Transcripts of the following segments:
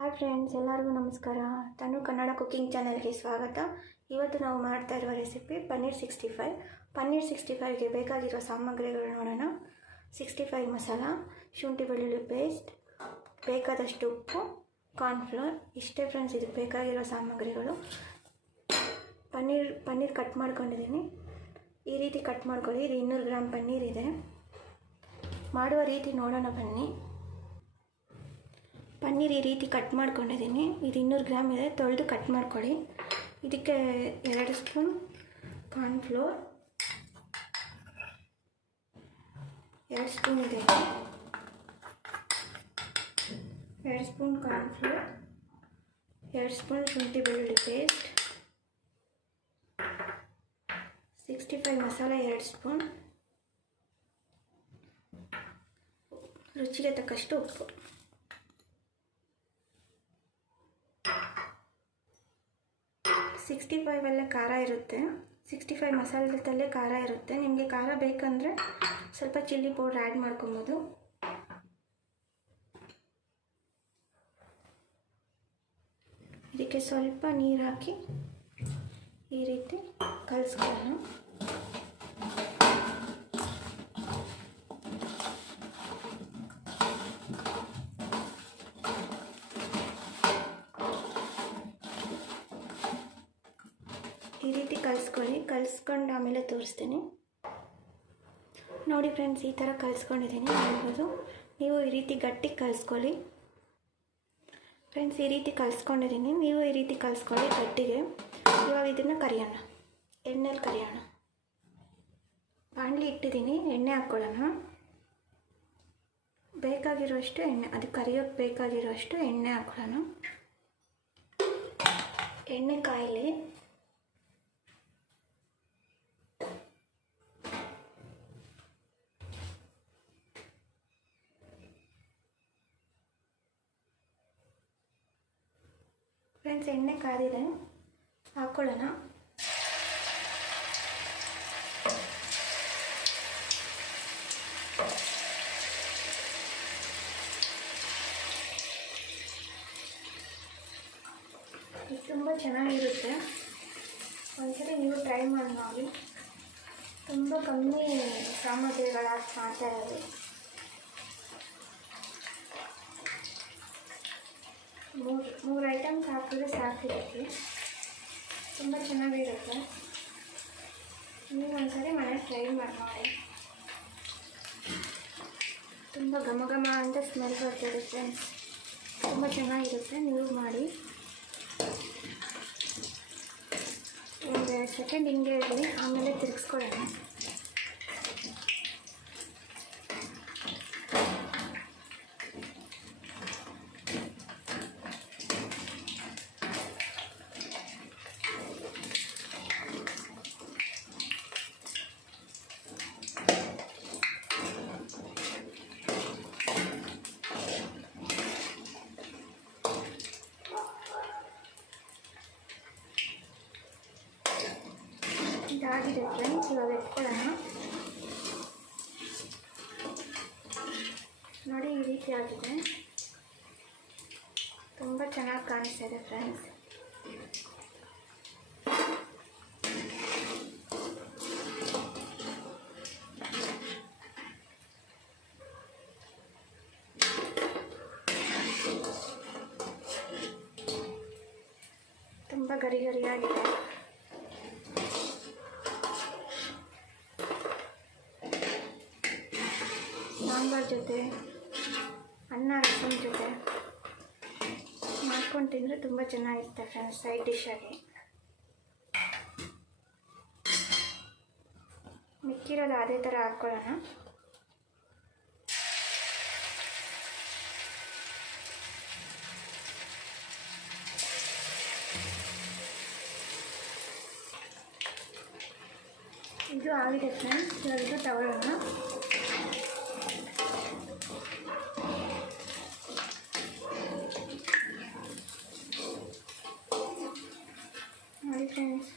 Hi friends, ಎಲ್ಲರಿಗೂ ನಮಸ್ಕಾರ. ತನು Kannada cooking ಚಾನಲ್ಗೆ ಸ್ವಾಗತ. ಇವತ್ತು ನಾವು ಮಾಡ್ತಾ ಇರುವ ರೆಸಿಪಿ ಪನ್ನೀರ್ 65. ಪನ್ನೀರ್ 65ಗೆ ಬೇಕಾಗಿರೋ ಸಾಮಗ್ರಿಗಳು ನೋಡೋಣ. 65 ಮಸಾಲ, ಶುಂಠಿ ಬೆಳ್ಳುಳ್ಳಿ ಪೇಸ್ಟ್, ಬೇಕಾದಷ್ಟು ಉಪ್ಪು, ಕಾರ್ನ್ಫ್ಲೋರ್. ಇಷ್ಟೇ ಫ್ರೆಂಡ್ಸ್ ಇದಕ್ಕೆ ಬೇಕಾಗಿರೋ ಸಾಮಗ್ರಿಗಳು. ಪನ್ನೀರ್ ಕಟ್ ಮಾಡ್ಕೊಂಡಿದ್ದೀನಿ. ಈ ರೀತಿ ಕಟ್ ಮಾಡ್ಕೊಳ್ಳಿ. ಇದು 200 ಗ್ರಾಮ್ ಪನ್ನೀರ್ ಇದೆ. ಮಾಡುವ ರೀತಿ ನೋಡೋಣ ಬನ್ನಿ. ಪನ್ನೀರ್ ಈ ರೀತಿ ಕಟ್ ಮಾಡ್ಕೊಂಡಿದ್ದೀನಿ. ಇದು 200 ಗ್ರಾಮ್ ಇದೆ. ತೊಳೆದು ಕಟ್ ಮಾಡ್ಕೊಳ್ಳಿ. ಇದಕ್ಕೆ 2 ಸ್ಪೂನ್ ಕಾರ್ನ್ಫ್ಲೋರ್, 2 ಸ್ಪೂನ್ ಇದೆ. 2 ಸ್ಪೂನ್ ಕಾರ್ನ್ಫ್ಲೋರ್, 2 ಸ್ಪೂನ್ ಶುಂಠಿ ಬೆಳ್ಳುಳ್ಳಿ ಪೇಸ್ಟ್, 65 ಮಸಾಲ 2 ಸ್ಪೂನ್, ರುಚಿಗೆ ತಕ್ಕಷ್ಟು ಉಪ್ಪು. ಸಿಕ್ಸ್ಟಿ ಫೈವಲ್ಲೇ ಖಾರ ಇರುತ್ತೆ. 65 ಮಸಾಲದಲ್ಲೇ ಖಾರ ಇರುತ್ತೆ. ನಿಮಗೆ ಖಾರ ಬೇಕಂದರೆ ಸ್ವಲ್ಪ ಚಿಲ್ಲಿ ಪೌಡ್ರ್ ಆ್ಯಡ್ ಮಾಡ್ಕೊಬೋದು. ಇದಕ್ಕೆ ಸ್ವಲ್ಪ ನೀರು ಹಾಕಿ ಈ ರೀತಿ ಕಲಿಸ್ಕೊಳ್ಳೋಣ. ಈ ರೀತಿ ಕಲಿಸ್ಕೊಂಡು ಆಮೇಲೆ ತೋರಿಸ್ತೀನಿ. ನೋಡಿ ಫ್ರೆಂಡ್ಸ್, ಈ ಥರ ಕಲಿಸ್ಕೊಂಡಿದ್ದೀನಿ. ನೋಡ್ಬೋದು, ನೀವು ಈ ರೀತಿ ಗಟ್ಟಿ ಕಲಿಸ್ಕೊಳ್ಳಿ. ಫ್ರೆಂಡ್ಸ್, ಈ ರೀತಿ ಕಲಿಸ್ಕೊಂಡಿದ್ದೀನಿ. ನೀವು ಈ ರೀತಿ ಕಲಿಸ್ಕೊಳ್ಳಿ ಗಟ್ಟಿಗೆ. ಇವಾಗ ಇದನ್ನು ಕರಿಯೋಣ, ಎಣ್ಣೆಲಿ ಕರಿಯೋಣ. ಬಾಣಲಿ ಇಟ್ಟಿದ್ದೀನಿ, ಎಣ್ಣೆ ಹಾಕ್ಕೊಳ್ಳೋಣ. ಬೇಕಾಗಿರೋಷ್ಟು ಎಣ್ಣೆ, ಅದು ಕರಿಯೋಕ್ಕೆ ಬೇಕಾಗಿರೋಷ್ಟು ಎಣ್ಣೆ ಹಾಕ್ಕೊಳ್ಳೋಣ. ಎಣ್ಣೆ ಕಾಯಲಿ. ಫ್ರೆಂಡ್ಸ್, ಎಣ್ಣೆ ಕಾದಿದೆ, ಹಾಕ್ಕೊಳ್ಳೋಣ. ಇದು ತುಂಬ ಚೆನ್ನಾಗಿರುತ್ತೆ. ಒಂದ್ಸರಿ ನೀವು ಟ್ರೈ ಮಾಡಿ ನೋಡಿ. ತುಂಬ ಕಮ್ಮಿ ಸಾಮಗ್ರಿಗಳು ಮಾಡ್ತಾ ಇರೋದು. ಮೂರು ಐಟಮ್ಸ್ ಹಾಕಿದ್ರೆ ಸಾಕಿರುತ್ತೆ. ತುಂಬ ಚೆನ್ನಾಗಿರುತ್ತೆ. ನೀವು ಒಂದ್ಸರಿ ಮನೆಗೆ ಟ್ರೈ ಮಾಡಿ. ತುಂಬ ಘಮ ಘಮ ಅಂತ ಸ್ಮೆಲ್ ಬರ್ತಿದೆ ಫ್ರೆಂಡ್ಸ್. ತುಂಬ ಚೆನ್ನಾಗಿರುತ್ತೆ, ನೀವು ಮಾಡಿ. ಒಂದು 2 ಸೆಕೆಂಡ್ ಹಿಂಗೆ ಇರಲಿ, ಆಮೇಲೆ ತಿರುಗಿಸ್ಕೊಳ್ಳೋಣ. ಇದಾಗಿದೆ ಫ್ರೆಂಡ್ಸ್. ಇವಾಗ ಎತ್ಕೊಳ್ಳೋಣ. ನೋಡಿ, ಈ ರೀತಿ ಆಗಿದೆ. ತುಂಬ ಚೆನ್ನಾಗಿ ಕಾಣಿಸ್ತಾ ಇದೆ ಫ್ರೆಂಡ್ಸ್. ತುಂಬ ಗರಿಗರಿಯಾಗಿದೆ. ಸಾಂಬಾರ್ ಜೊತೆ, ಅನ್ನ ರಸಂ ಜೊತೆ ಮಾಡ್ಕೊಂಡು ತಿಂದರೆ ತುಂಬ ಚೆನ್ನಾಗಿರುತ್ತೆ ಫ್ರೆಂಡ್ಸ್, ಸೈಡ್ ಡಿಶ್ಶಾಗಿ. ಮಿಕ್ಕಿರೋದು ಅದೇ ಥರ ಹಾಕ್ಕೊಳ್ಳೋಣ. ಇದು ಆಗಿದೆ ಫ್ರೆಂಡ್ಸ್. ಇವಾಗ ಇದು ತಗೊಳ್ಳೋಣ. ನೋಡಿ ಫ್ರೆಂಡ್ಸ್,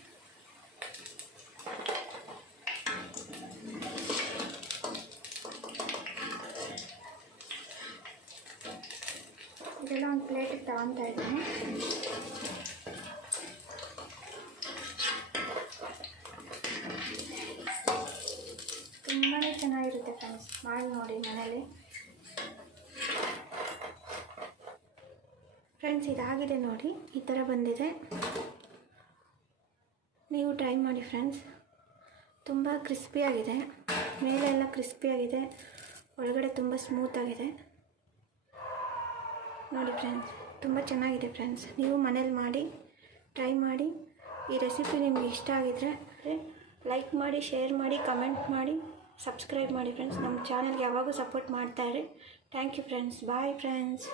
ಇದೆಲ್ಲ ಒಂದು ಪ್ಲೇಟಿಗೆ ತಗೊತಾ ಇದ್ದೀನಿ. ತುಂಬಾ ಚೆನ್ನಾಗಿರುತ್ತೆ ಫ್ರೆಂಡ್ಸ್, ಮಾಡಿ ನೋಡಿ ಮನೇಲಿ. ಫ್ರೆಂಡ್ಸ್ ಇದಾಗಿದೆ ನೋಡಿ, ಈ ಥರ ಬಂದಿದೆ. ನೀವು ಟ್ರೈ ಮಾಡಿ ಫ್ರೆಂಡ್ಸ್. ತುಂಬ ಕ್ರಿಸ್ಪಿಯಾಗಿದೆ, ಮೇಲೆ ಎಲ್ಲ ಕ್ರಿಸ್ಪಿಯಾಗಿದೆ, ಒಳಗಡೆ ತುಂಬ ಸ್ಮೂತಾಗಿದೆ ನೋಡಿ ಫ್ರೆಂಡ್ಸ್. ತುಂಬ ಚೆನ್ನಾಗಿದೆ ಫ್ರೆಂಡ್ಸ್. ನೀವು ಮನೇಲಿ ಮಾಡಿ ಟ್ರೈ ಮಾಡಿ. ಈ ರೆಸಿಪಿ ನಿಮಗೆ ಇಷ್ಟ ಆಗಿದ್ರೆ ಲೈಕ್ ಮಾಡಿ, ಶೇರ್ ಮಾಡಿ, ಕಮೆಂಟ್ ಮಾಡಿ, ಸಬ್ಸ್ಕ್ರೈಬ್ ಮಾಡಿ ಫ್ರೆಂಡ್ಸ್. ನಮ್ಮ ಚಾನಲ್ಗೆ ಯಾವಾಗೂ ಸಪೋರ್ಟ್ ಮಾಡ್ತಾಯಿರಿ. Thank you friends. Bye friends.